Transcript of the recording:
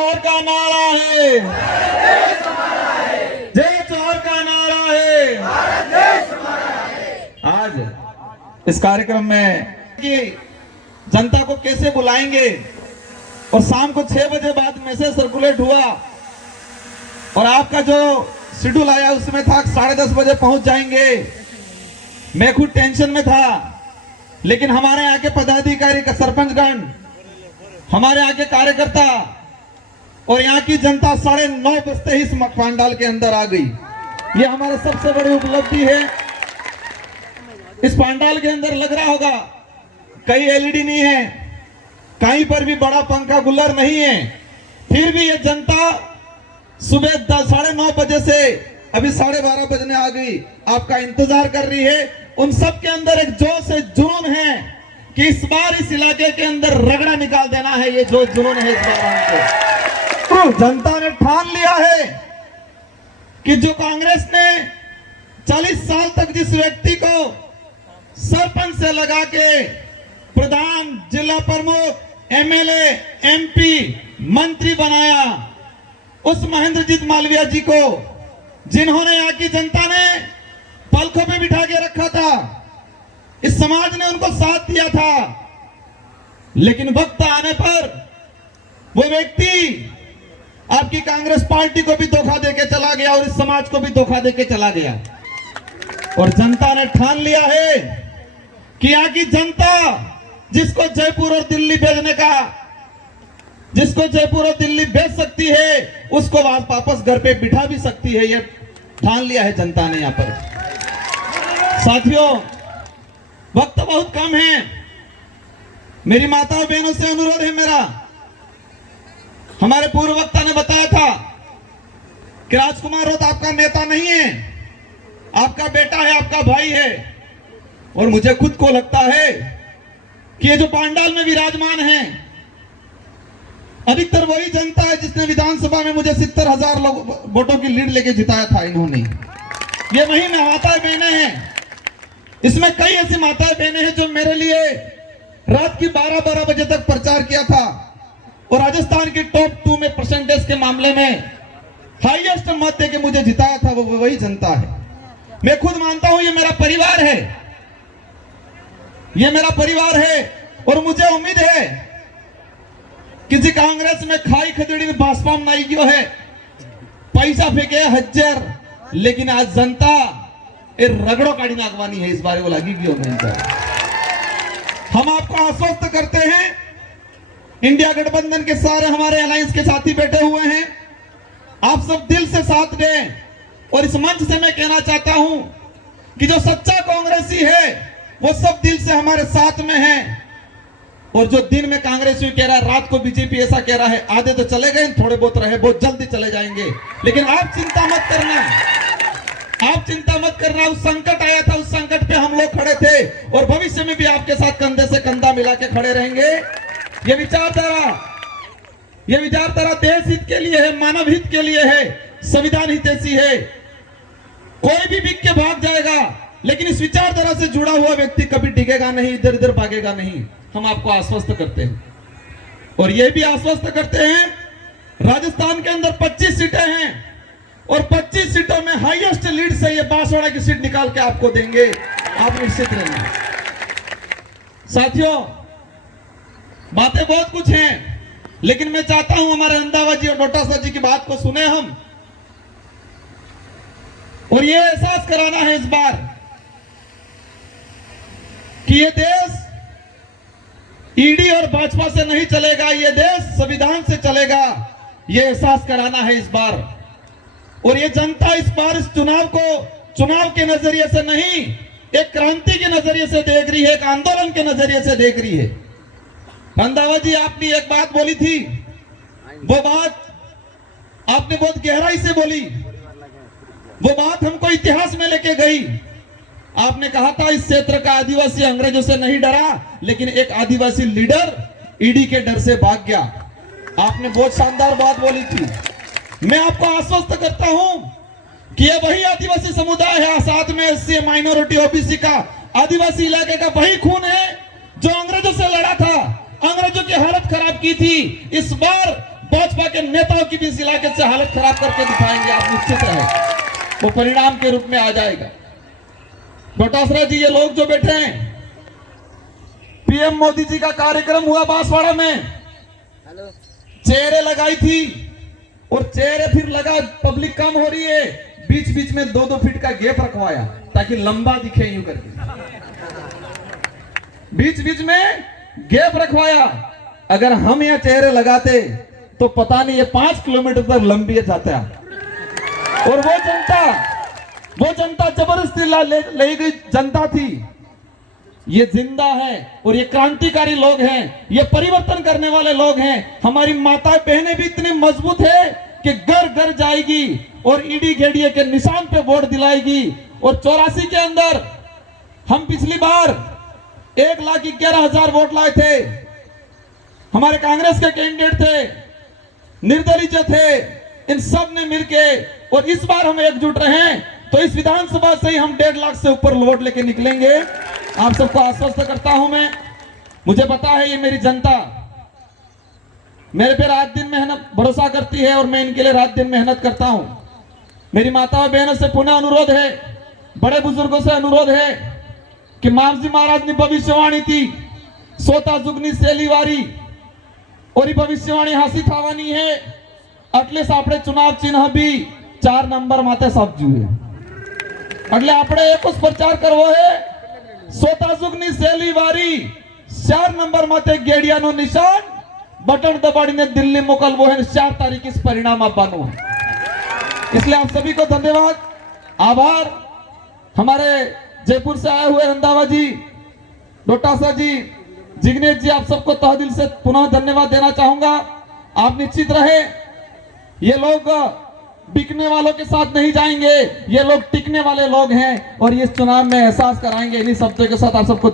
जोहर का नारा है, जय जोहर का नारा है। आज इस कार्यक्रम में कि जनता को कैसे बुलाएंगे और शाम को 6 बजे बाद मैसेज सर्कुलेट हुआ और आपका जो शेड्यूल आया उसमें था 10:30 बजे पहुंच जाएंगे। मैं खुद टेंशन में था, लेकिन हमारे यहाँ के पदाधिकारी का सरपंचगण, हमारे यहाँ के कार्यकर्ता और यहाँ की जनता 9:30 बजते ही इस पंडाल के अंदर आ गई। ये हमारा सबसे बड़ी उपलब्धि है। इस पंडाल के अंदर लग रहा होगा कहीं एलईडी नहीं है, कहीं पर भी बड़ा पंखा गुल्लर नहीं है, फिर भी ये जनता सुबह 9:30 बजे से अभी 12:30 बजने आ गई, आपका इंतजार कर रही है। उन सब के अंदर एक जोश है, जुनून है कि इस बार इस इलाके के अंदर रगड़ा निकाल देना है। ये जो जुनून है इस बार हमको, जनता ने ठान लिया है कि जो कांग्रेस ने 40 साल तक जिस व्यक्ति को सरपंच से लगा के प्रधान, जिला प्रमुख, एमएलए, एमपी, मंत्री बनाया, उस महेंद्रजीत मालवीय जी को जिन्होंने यहाँ की जनता ने पलकों पे बिठा के रखा था, इस समाज ने उनको साथ दिया था, लेकिन वक्त आने पर वो व्यक्ति आपकी कांग्रेस पार्टी को भी धोखा देके चला गया और इस समाज को भी धोखा देके चला गया। और जनता ने ठान लिया है कि यहाँ की जनता जिसको जयपुर और दिल्ली भेजने का, जिसको जयपुर और दिल्ली भेज सकती है, उसको वापस घर पे बिठा भी सकती है। ये ठान लिया है जनता ने यहाँ पर। साथियों, वक्त बहुत कम है। मेरी माताओं बहनों से अनुरोध है मेरा, हमारे पूर्व वक्ता ने बताया था कि राजकुमार रोत आपका नेता नहीं है, आपका बेटा है, आपका भाई है। और मुझे खुद को लगता है कि ये जो पंडाल में विराजमान है, अधिकतर वही जनता है जिसने विधानसभा में मुझे 70,000 वोटों की लीड लेके जिताया था। इन्होंने, ये वही माताएं बहनें हैं। इसमें कई ऐसी माताएं बहनें हैं जो मेरे लिए रात की 12-12 बजे तक प्रचार किया था और राजस्थान की टॉप 2 में परसेंटेज के मामले में हाईएस्ट मत देके मुझे जिताया था। वो वही जनता है। मैं खुद मानता हूं ये मेरा परिवार है, ये मेरा परिवार है। और मुझे उम्मीद है किसी कांग्रेस में खाई खजड़ी भाजपा में नहीं गयो है, पैसा फेंके हजार, लेकिन आज जनता रगड़ो काटी नागवानी है, इस बारे वो लगी गयो नहीं। हम आपको आश्वस्त करते हैं, इंडिया गठबंधन के सारे हमारे अलायंस के साथी बैठे हुए हैं, आप सब दिल से साथ दें। और इस मंच से मैं कहना चाहता हूं कि जो सच्चा कांग्रेसी है वो सब दिल से हमारे साथ में है। और जो दिन में कांग्रेस कह रहा है, रात को बीजेपी ऐसा कह रहा है, आधे तो चले गए, थोड़े बहुत रहे, बहुत जल्दी चले जाएंगे। लेकिन आप चिंता मत करना, आप चिंता मत करना। उस संकट आया था, उस संकट पे हम लोग खड़े थे और भविष्य में भी आपके साथ कंधे से कंधा मिला के खड़े रहेंगे। ये विचारधारा देश हित के लिए है, मानव हित के लिए है, संविधान हितैषी है। कोई भी बिक के भाग जाएगा, लेकिन इस विचारधारा से जुड़ा हुआ व्यक्ति कभी डिगेगा नहीं, इधर उधर भागेगा नहीं। हम आपको आश्वस्त करते हैं और यह भी आश्वस्त करते हैं, राजस्थान के अंदर 25 सीटें हैं और 25 सीटों में हाईएस्ट लीड से ये बांसवाड़ा की सीट निकाल के आपको देंगे, आप निश्चित रहना। साथियों, बातें बहुत कुछ हैं, लेकिन मैं चाहता हूं हमारे रंधावा जी और डोटासरा जी की बात को सुने हम, और ये एहसास कराना है इस बार कि ये देश ईडी और भाजपा से नहीं चलेगा, ये देश संविधान से चलेगा। ये एहसास कराना है इस बार। और ये जनता इस बार इस चुनाव को चुनाव के नजरिए से नहीं, एक क्रांति के नजरिए से देख रही है, एक आंदोलन के नजरिए से देख रही है। रंधावा जी, आपने एक बात बोली थी, वो बात आपने बहुत गहराई से बोली, वो बात हमको इतिहास में लेके गई। आपने कहा था इस क्षेत्र का आदिवासी अंग्रेजों से नहीं डरा, लेकिन एक आदिवासी लीडर ईडी के डर से भाग गया। आपने बहुत शानदार बात बोली थी। मैं आपको आश्वस्त करता हूं कि ये वही आदिवासी समुदाय है, साथ में एससी, माइनॉरिटी, ओबीसी का आदिवासी इलाके का वही खून है जो अंग्रेजों से लड़ा था, अंग्रेजों की हालत खराब की थी। इस बार भाजपा के नेताओं की भी इस इलाके से हालत खराब करके दिखाएंगे, आप निश्चित रहे, वो परिणाम के रूप में आ जाएगा। डोटासरा जी, ये लोग जो बैठे हैं, पीएम मोदी जी का कार्यक्रम हुआ बांसवाड़ा में, चेहरे लगाई थी और चेहरे फिर लगा, पब्लिक कम हो रही है, बीच बीच में 2-2 फीट का गैप रखवाया ताकि लंबा दिखे, यूं करके बीच बीच में गैप रखवाया। अगर हम यहाँ चेहरे लगाते तो पता नहीं ये 5 किलोमीटर तक लंबी जाता है। और वो जनता जबरदस्ती ले गई जनता थी। ये जिंदा है और ये क्रांतिकारी लोग हैं, ये परिवर्तन करने वाले लोग हैं। हमारी माताएं बहनें भी इतनी मजबूत है कि घर घर जाएगी और ईडी घेड़िए के निशान पे वोट दिलाएगी। और 84 के अंदर हम पिछली बार 1,11,000 वोट लाए थे। हमारे कांग्रेस के कैंडिडेट थे, निर्दलीय थे, इन सब ने मिलके, और इस बार हम एकजुट रहे तो इस विधानसभा से ही हम 1.5 लाख से ऊपर वोट लेके निकलेंगे। आप सबको आश्वस्त करता हूं मैं। मुझे पता है ये मेरी जनता मेरे पे रात दिन मेहनत भरोसा करती है और मैं इनके लिए रात दिन मेहनत करता हूं। मेरी माताओं बहनों से पुनः अनुरोध है, बड़े बुजुर्गों से अनुरोध है कि मामजी महाराज ने भविष्यवाणी थी, सोता जुगनी सेलीवारी, और ये भविष्यवाणी हासी थावानी है। એટલે આપણે चुनाव चिन्ह भी 4 नंबर माते સાપજુએ, એટલે આપણે એક જ પ્રચાર કરવો है, સોતા जुगनी सेलीवारी 4 नंबर माते गेड़ियाનો નિશાન बटन दबाड़ीने दिल्ली मोकलवो है। 4 तारीख इस परिणाम આપવાનું है। इसलिए आप सभी को धन्यवाद, आभार। हमारे जयपुर से आए हुए रंधावा जी, डोटासरा जी, जिग्नेश जी, आप सबको तहे दिल से पुनः धन्यवाद देना चाहूंगा। आप निश्चित रहे, ये लोग बिकने वालों के साथ नहीं जाएंगे, ये लोग टिकने वाले लोग हैं और ये चुनाव में एहसास कराएंगे। इन्हीं शब्दों के साथ आप सबको